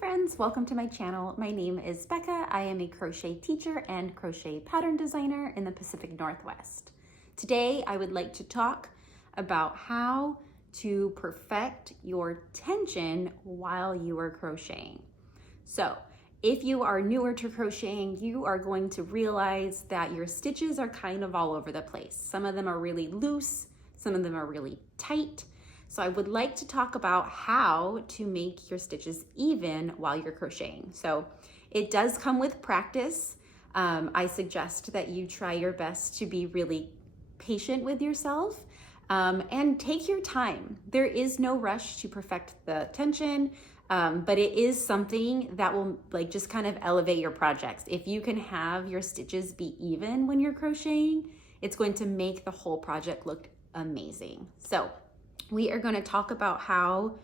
friends, welcome to my channel. My name is Becca. I am a crochet teacher and crochet pattern designer in the Pacific Northwest. Today I would like to talk about how to perfect your tension while you are crocheting. So if you are newer to crocheting, you are going to realize that your stitches are kind of all over the place. Some of them are really loose, some of them are really tight. So I would like to talk about how to make your stitches even while you're crocheting. So it does come with practice. I suggest that you try your best to be really patient with yourself and take your time. There is no rush to perfect the tension, but it is something that will just kind of elevate your projects. If you can have your stitches be even when you're crocheting, it's going to make the whole project look amazing. So we are going to talk about how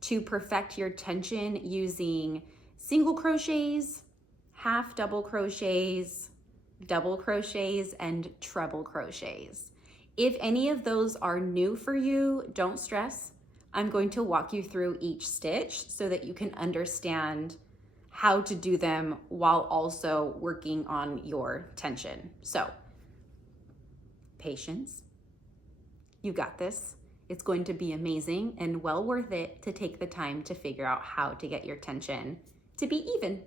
to perfect your tension using single crochets, half double crochets, double crochets, and treble crochets. If any of those are new for you, don't stress. I'm going to walk you through each stitch so that you can understand how to do them while also working on your tension. So, patience. You got this. It's going to be amazing and well worth it to take the time to figure out how to get your tension to be even.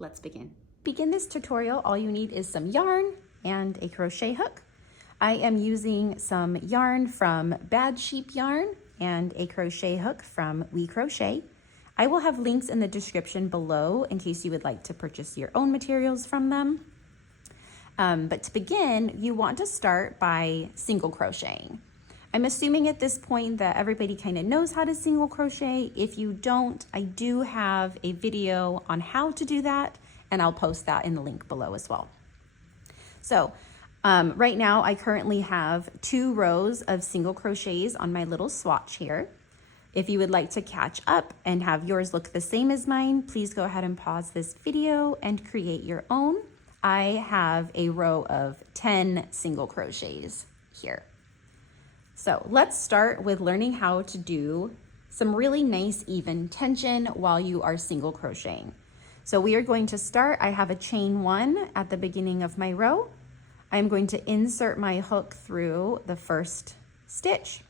Let's begin. Begin this tutorial, all you need is some yarn and a crochet hook. I am using some yarn from Bad Sheep Yarn and a crochet hook from We Crochet. I will have links in the description below in case you would like to purchase your own materials from them. But to begin, you want to start by single crocheting. I'm assuming at this point that everybody kind of knows how to single crochet. If you don't, I do have a video on how to do that, and I'll post that in the link below as well. So right now I currently have 2 rows of single crochets on my little swatch here. If you would like to catch up and have yours look the same as mine, please go ahead and pause this video and create your own. I have a row of 10 single crochets here. So let's start with learning how to do some really nice even tension while you are single crocheting. So we are going to start, I have a chain 1 at the beginning of my row. I'm going to insert my hook through the first stitch.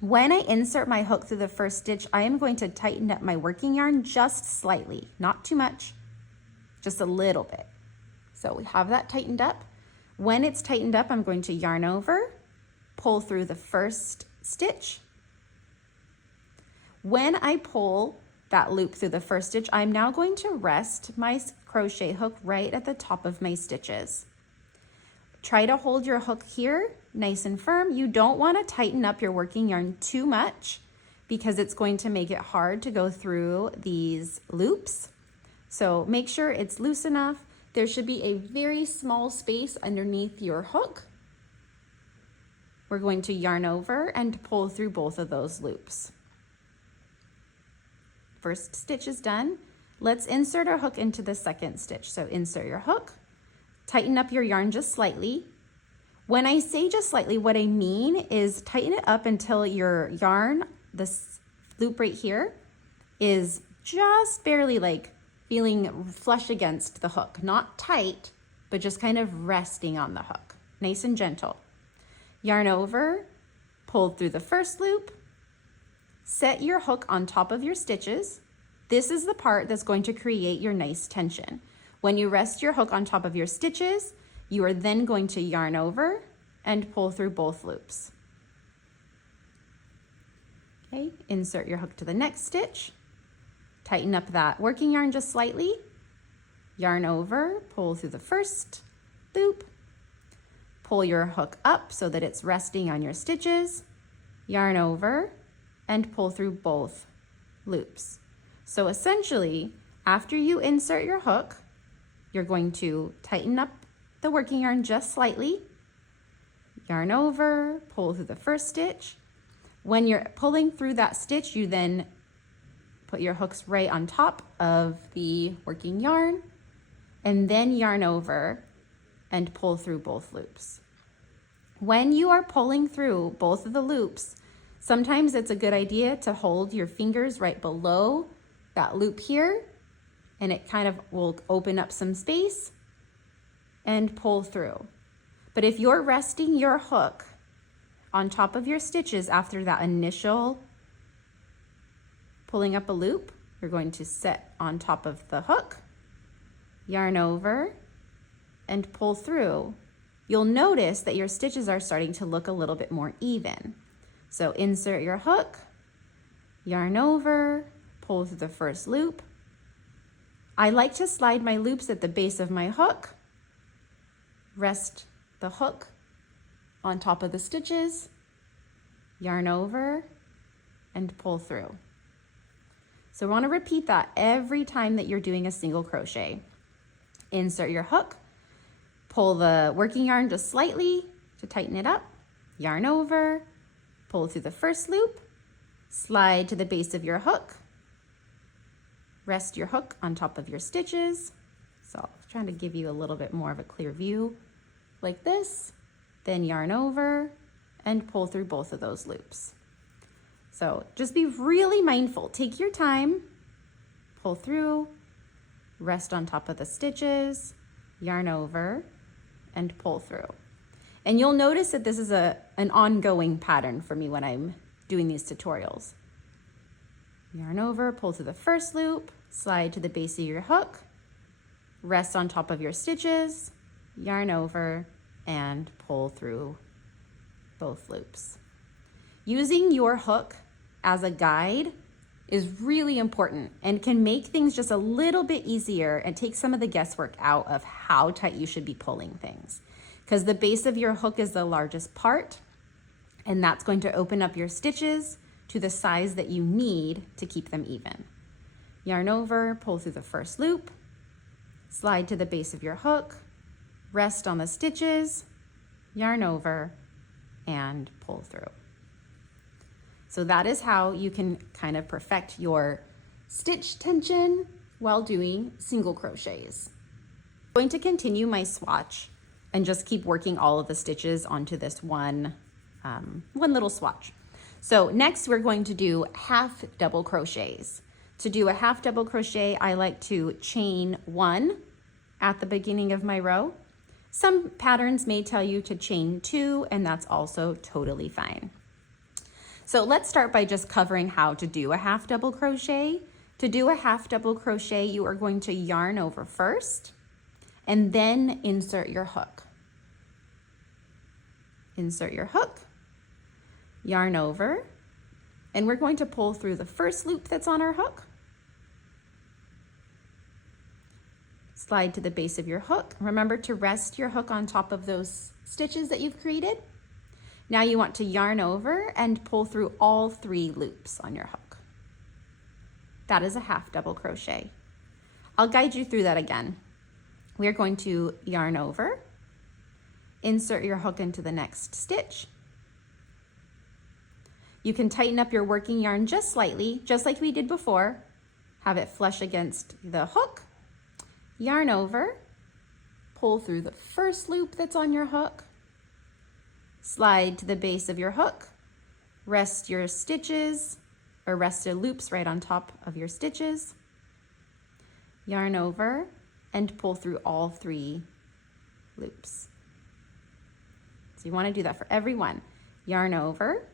When I insert my hook through the first stitch, I am going to tighten up my working yarn just slightly, not too much, just a little bit. So we have that tightened up. When it's tightened up, I'm going to yarn over, pull through the first stitch. When I pull that loop through the first stitch, I'm now going to rest my crochet hook right at the top of my stitches. Try to hold your hook here nice and firm. You don't want to tighten up your working yarn too much because it's going to make it hard to go through these loops. So make sure it's loose enough. There should be a very small space underneath your hook. We're going to yarn over and pull through both of those loops. First stitch is done. Let's insert our hook into the second stitch. So insert your hook, tighten up your yarn just slightly. When I say just slightly, what I mean is tighten it up until your yarn, this loop right here, is just barely feeling flush against the hook. Not tight, but just kind of resting on the hook. Nice and gentle. Yarn over, pull through the first loop, set your hook on top of your stitches. This is the part that's going to create your nice tension. When you rest your hook on top of your stitches, you are then going to yarn over and pull through both loops. Okay, insert your hook to the next stitch, tighten up that working yarn just slightly, yarn over, pull through the first loop, pull your hook up so that it's resting on your stitches, yarn over, and pull through both loops. So essentially, after you insert your hook, you're going to tighten up the working yarn just slightly, yarn over, pull through the first stitch. When you're pulling through that stitch, you then put your hooks right on top of the working yarn, and then yarn over and pull through both loops. When you are pulling through both of the loops, sometimes it's a good idea to hold your fingers right below that loop here, and it kind of will open up some space and pull through. But if you're resting your hook on top of your stitches after that initial pulling up a loop, you're going to set on top of the hook, yarn over, and pull through. You'll notice that your stitches are starting to look a little bit more even. So insert your hook, yarn over, pull through the first loop. I like to slide my loops at the base of my hook, rest the hook on top of the stitches, yarn over, and pull through. So we want to repeat that every time that you're doing a single crochet. Insert your hook, pull the working yarn just slightly to tighten it up, yarn over, pull through the first loop, slide to the base of your hook, rest your hook on top of your stitches. So I'm trying to give you a little bit more of a clear view like this, then yarn over and pull through both of those loops. So just be really mindful. Take your time, pull through, rest on top of the stitches, yarn over, and pull through. And you'll notice that this is an ongoing pattern for me when I'm doing these tutorials. Yarn over, pull through the first loop, slide to the base of your hook, rest on top of your stitches, yarn over, and pull through both loops. Using your hook as a guide is really important and can make things just a little bit easier and take some of the guesswork out of how tight you should be pulling things. Because the base of your hook is the largest part, and that's going to open up your stitches to the size that you need to keep them even. Yarn over, pull through the first loop, slide to the base of your hook, rest on the stitches, yarn over, and pull through. So that is how you can kind of perfect your stitch tension while doing single crochets. I'm going to continue my swatch and just keep working all of the stitches onto this one little swatch. So next we're going to do half double crochets. To do a half double crochet, I like to chain 1 at the beginning of my row. Some patterns may tell you to chain 2, and that's also totally fine. So let's start by just covering how to do a half double crochet. To do a half double crochet, you are going to yarn over first and then insert your hook. Insert your hook, yarn over, and we're going to pull through the first loop that's on our hook. Slide to the base of your hook. Remember to rest your hook on top of those stitches that you've created. Now you want to yarn over and pull through all 3 loops on your hook. That is a half double crochet. I'll guide you through that again. We are going to yarn over, insert your hook into the next stitch. You can tighten up your working yarn just slightly, just like we did before. Have it flush against the hook, yarn over, pull through the first loop that's on your hook, slide to the base of your hook, rest your stitches, or rest the loops right on top of your stitches, yarn over, and pull through all 3 loops. So you want to do that for every one. Yarn over.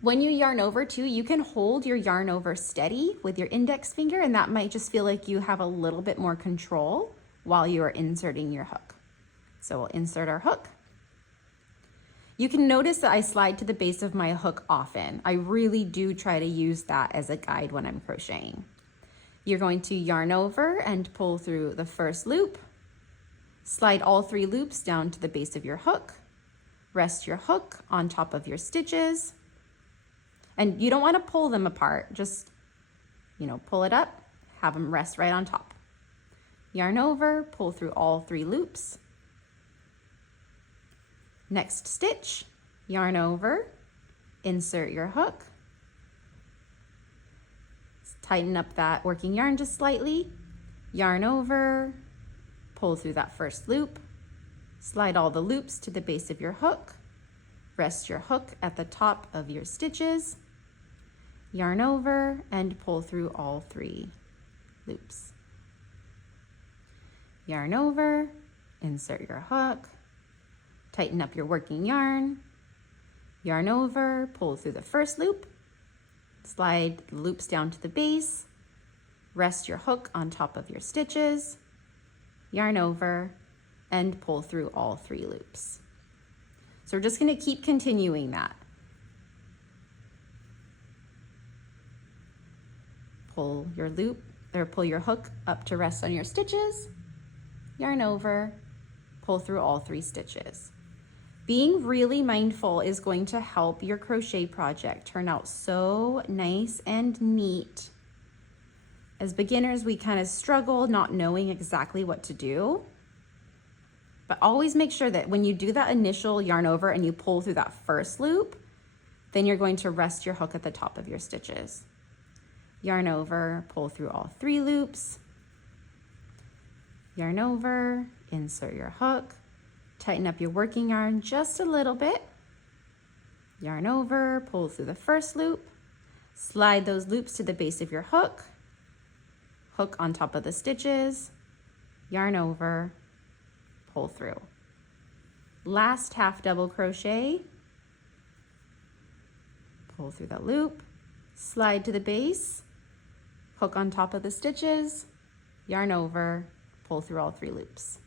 When you yarn over too, you can hold your yarn over steady with your index finger, and that might just feel like you have a little bit more control while you are inserting your hook. So we'll insert our hook. You can notice that I slide to the base of my hook often. I really do try to use that as a guide when I'm crocheting. You're going to yarn over and pull through the first loop, slide all 3 loops down to the base of your hook, rest your hook on top of your stitches, and you don't want to pull them apart, just, pull it up, have them rest right on top. Yarn over, pull through all 3 loops. Next stitch, yarn over, insert your hook, tighten up that working yarn just slightly, yarn over, pull through that first loop, slide all the loops to the base of your hook, rest your hook at the top of your stitches, yarn over, and pull through all 3 loops. Yarn over, insert your hook, tighten up your working yarn, yarn over, pull through the first loop, slide the loops down to the base, rest your hook on top of your stitches, yarn over, and pull through all 3 loops. So we're just going to keep continuing that. Pull your loop or pull your hook up to rest on your stitches, yarn over, pull through all 3 stitches. Being really mindful is going to help your crochet project turn out so nice and neat. As beginners, we kind of struggle not knowing exactly what to do, but always make sure that when you do that initial yarn over and you pull through that first loop, then you're going to rest your hook at the top of your stitches. Yarn over, pull through all 3 loops, yarn over, insert your hook, tighten up your working yarn just a little bit, yarn over, pull through the first loop, slide those loops to the base of your hook, hook on top of the stitches, yarn over, pull through. Last half double crochet, pull through the loop, slide to the base, hook on top of the stitches, yarn over, pull through all 3 loops.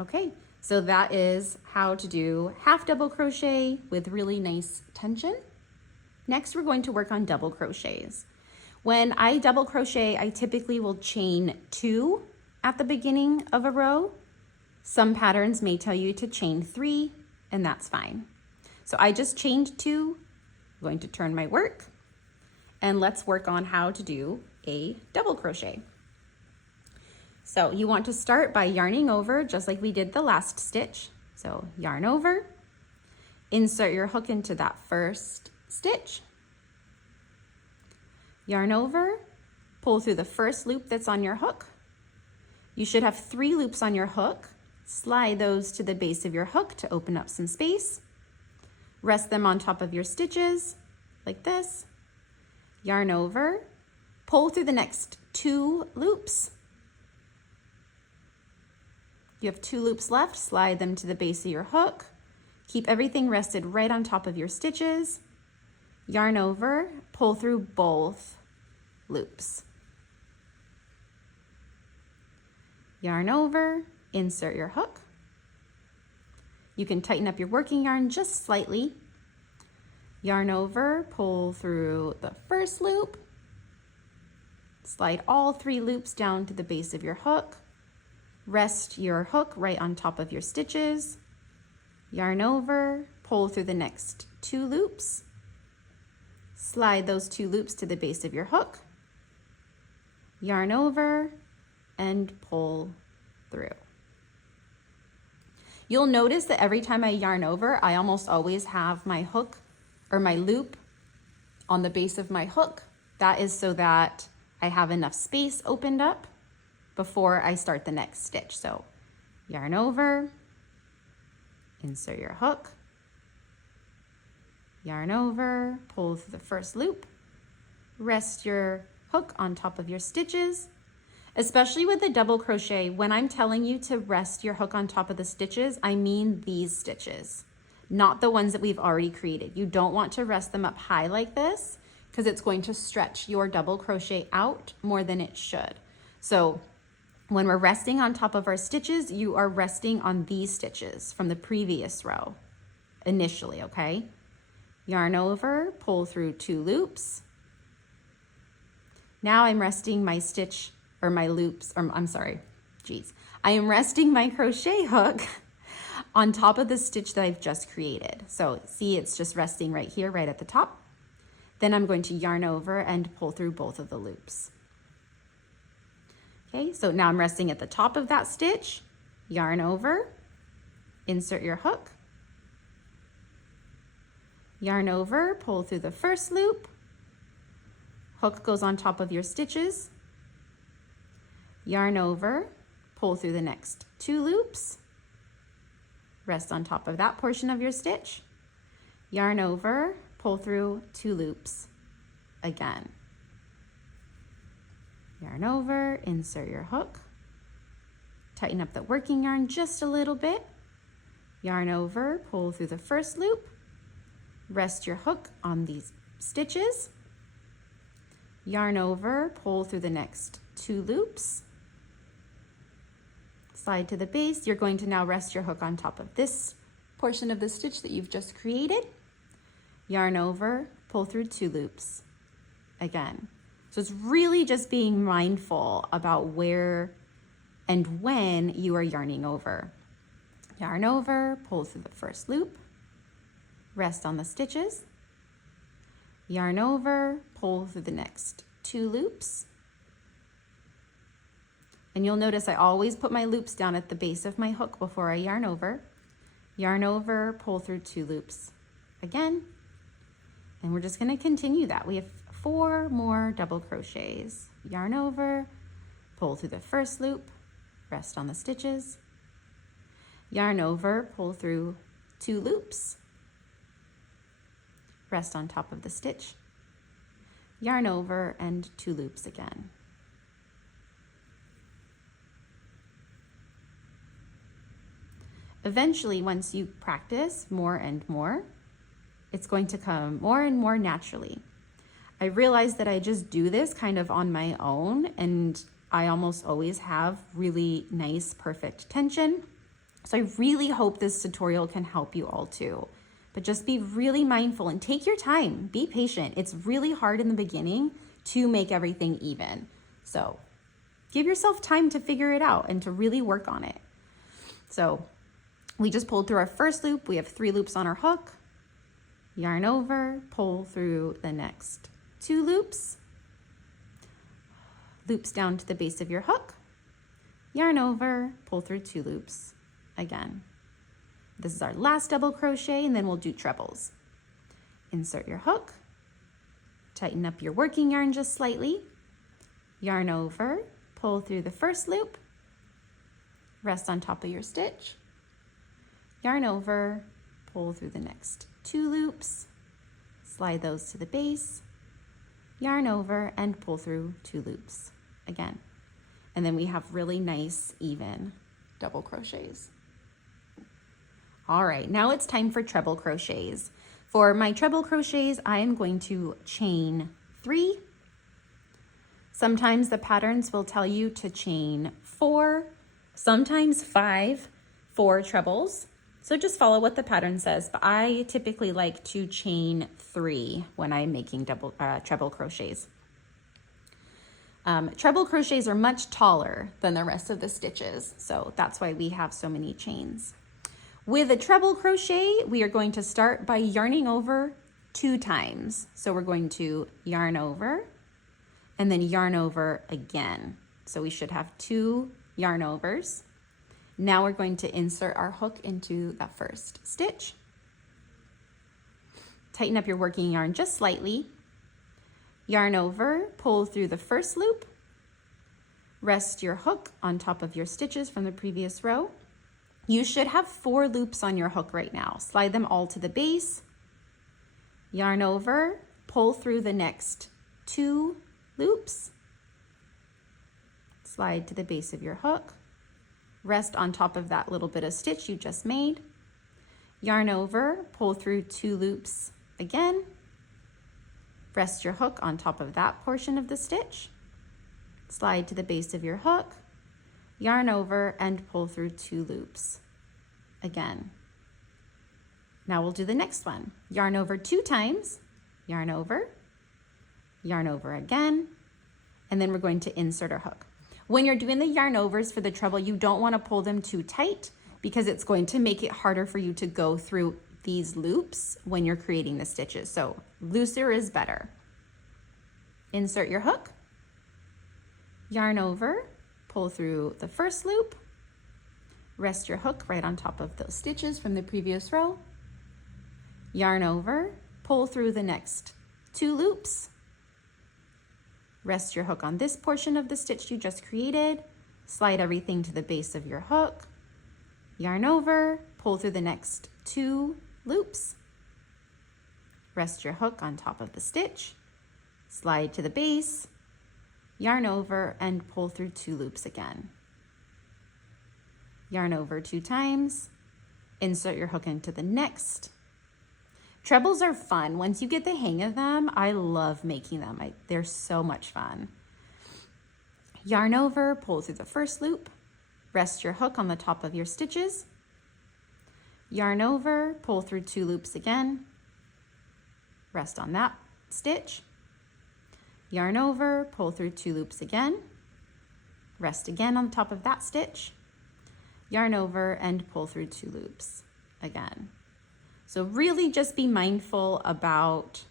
Okay, so that is how to do half double crochet with really nice tension. Next, we're going to work on double crochets. When I double crochet, I typically will chain 2 at the beginning of a row. Some patterns may tell you to chain 3, and that's fine. So I just chained 2. I'm going to turn my work, and let's work on how to do a double crochet. So you want to start by yarning over just like we did the last stitch. So yarn over, insert your hook into that first stitch, yarn over, pull through the first loop that's on your hook. You should have 3 loops on your hook. Slide those to the base of your hook to open up some space. Rest them on top of your stitches like this. Yarn over, pull through the next 2 loops. You have 2 loops left, slide them to the base of your hook. Keep everything rested right on top of your stitches. Yarn over, pull through both loops. Yarn over, insert your hook. You can tighten up your working yarn just slightly. Yarn over, pull through the first loop. Slide all 3 loops down to the base of your hook. Rest your hook right on top of your stitches. Yarn over, pull through the next 2 loops. Slide those 2 loops to the base of your hook. Yarn over and pull through. You'll notice that every time I yarn over, I almost always have my hook or my loop on the base of my hook. That is so that I have enough space opened up before I start the next stitch. So yarn over, insert your hook, yarn over, pull through the first loop, rest your hook on top of your stitches. Especially with the double crochet, when I'm telling you to rest your hook on top of the stitches, I mean these stitches, not the ones that we've already created. You don't want to rest them up high like this because it's going to stretch your double crochet out more than it should. So when we're resting on top of our stitches, you are resting on these stitches from the previous row initially, okay? Yarn over, pull through 2 loops. Now I'm resting my stitch or my loops, or I'm sorry, I am resting my crochet hook on top of the stitch that I've just created. So see, it's just resting right here, right at the top. Then I'm going to yarn over and pull through both of the loops. Okay, so now I'm resting at the top of that stitch, yarn over, insert your hook, yarn over, pull through the first loop, hook goes on top of your stitches, yarn over, pull through the next 2 loops, rest on top of that portion of your stitch, yarn over, pull through 2 loops, again. Yarn over, insert your hook, tighten up the working yarn just a little bit, yarn over, pull through the first loop, rest your hook on these stitches, yarn over, pull through the next 2 loops, slide to the base. You're going to now rest your hook on top of this portion of the stitch that you've just created, yarn over, pull through 2 loops again. So it's really just being mindful about where and when you are yarning over. Yarn over, pull through the first loop, rest on the stitches, yarn over, pull through the next 2 loops. And you'll notice I always put my loops down at the base of my hook before I yarn over, pull through 2 loops again. And we're just going to continue that. We have 4 more double crochets. Yarn over, pull through the first loop, rest on the stitches, yarn over, pull through 2 loops, rest on top of the stitch, yarn over, and 2 loops again. Eventually, once you practice more and more, it's going to come more and more naturally. I realized that I just do this kind of on my own, and I almost always have really nice, perfect tension. So I really hope this tutorial can help you all too. But just be really mindful and take your time. Be patient. It's really hard in the beginning to make everything even. So give yourself time to figure it out and to really work on it. So we just pulled through our first loop. We have 3 loops on our hook. Yarn over, pull through the next 2 loops. Loops down to the base of your hook. Yarn over, pull through 2 loops again. This is our last double crochet, and then we'll do trebles. Insert your hook, tighten up your working yarn just slightly, yarn over, pull through the first loop, rest on top of your stitch, yarn over, pull through the next 2 loops, slide those to the base, yarn over, and pull through 2 loops again. And then we have really nice, even double crochets. All right, now it's time for treble crochets. For my treble crochets, I am going to chain 3. Sometimes the patterns will tell you to chain 4, sometimes 5 for trebles. So just follow what the pattern says, but I typically like to chain 3 when I'm making treble crochets. Treble crochets are much taller than the rest of the stitches, so that's why we have so many chains. With a treble crochet, we are going to start by yarning over 2 times. So we're going to yarn over and then yarn over again. So we should have 2 yarn overs. Now we're going to insert our hook into that first stitch. Tighten up your working yarn just slightly. Yarn over, pull through the first loop. Rest your hook on top of your stitches from the previous row. You should have 4 loops on your hook right now. Slide them all to the base. Yarn over, pull through the next 2 loops. Slide to the base of your hook. Rest on top of that little bit of stitch you just made. Yarn over, pull through 2 loops again. Rest your hook on top of that portion of the stitch. Slide to the base of your hook. Yarn over and pull through 2 loops again. Now we'll do the next one. Yarn over 2 times, yarn over again, and then we're going to insert our hook. When you're doing the yarn overs for the treble, you don't want to pull them too tight because it's going to make it harder for you to go through these loops when you're creating the stitches. So looser is better. Insert your hook, yarn over, pull through the first loop, rest your hook right on top of those stitches from the previous row, yarn over, pull through the next 2 loops, rest your hook on this portion of the stitch you just created, slide everything to the base of your hook, yarn over, pull through the next 2 loops, rest your hook on top of the stitch, slide to the base, yarn over and pull through 2 loops again. Yarn over 2 times, insert your hook into the next. Trebles are fun. Once you get the hang of them, I love making them. They're so much fun. Yarn over, pull through the first loop, rest your hook on the top of your stitches. Yarn over, pull through 2 loops again, rest on that stitch. Yarn over, pull through 2 loops again, rest again on top of that stitch. Yarn over and pull through 2 loops again. So really just be mindful about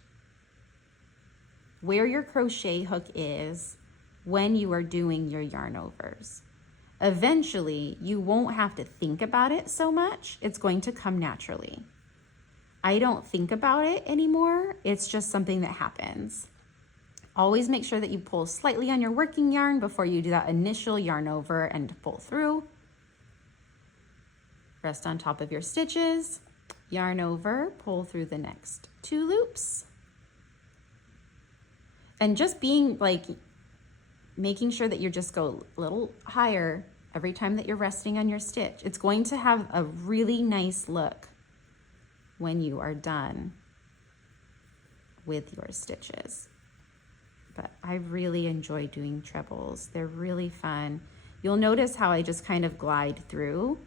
where your crochet hook is when you are doing your yarn overs. Eventually, you won't have to think about it so much. It's going to come naturally. I don't think about it anymore. It's just something that happens. Always make sure that you pull slightly on your working yarn before you do that initial yarn over and pull through. Rest on top of your stitches, yarn over, pull through the next 2 loops. And just being like, making sure that you just go a little higher every time that you're resting on your stitch. It's going to have a really nice look when you are done with your stitches. But I really enjoy doing trebles. They're really fun. You'll notice how I just kind of glide through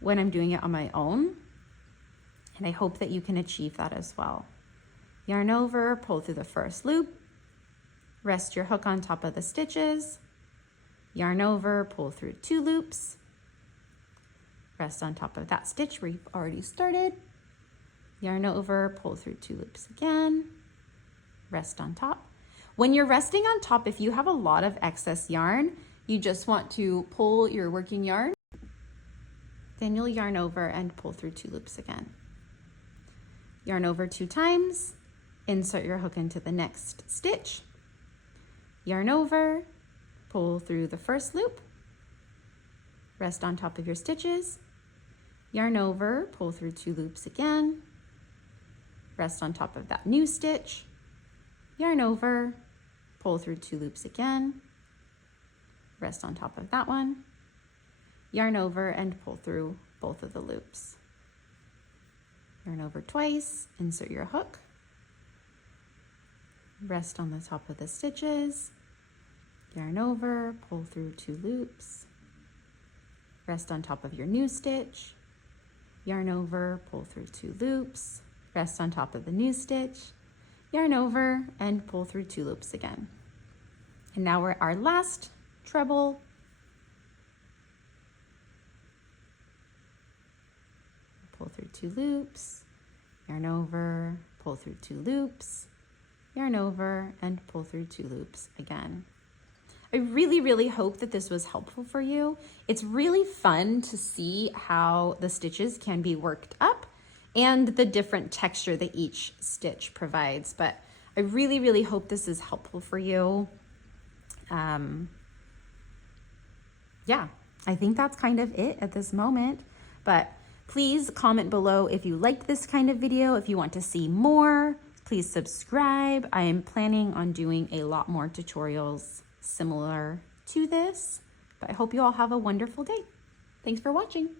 when I'm doing it on my own. And I hope that you can achieve that as well. Yarn over, pull through the first loop, rest your hook on top of the stitches, yarn over, pull through 2 loops, rest on top of that stitch where you've already started, yarn over, pull through 2 loops again, rest on top. When you're resting on top, if you have a lot of excess yarn, you just want to pull your working yarn, then you'll yarn over and pull through 2 loops again. Yarn over 2 times, insert your hook into the next stitch, yarn over, pull through the first loop, rest on top of your stitches, yarn over, pull through 2 loops again, rest on top of that new stitch, yarn over, pull through 2 loops again, rest on top of that one, yarn over and pull through both of the loops. Yarn over twice, insert your hook, rest on the top of the stitches, yarn over, pull through 2 loops, rest on top of your new stitch, yarn over, pull through 2 loops, rest on top of the new stitch, yarn over and pull through 2 loops again. And now we're at our last treble. Pull through 2 loops, yarn over, pull through 2 loops, yarn over and pull through 2 loops again. I really, really hope that this was helpful for you. It's really fun to see how the stitches can be worked up and the different texture that each stitch provides. But I really, really hope this is helpful for you. Yeah, I think that's kind of it at this moment. But please comment below if you liked this kind of video. If you want to see more, please subscribe. I am planning on doing a lot more tutorials similar to this. But I hope you all have a wonderful day. Thanks for watching.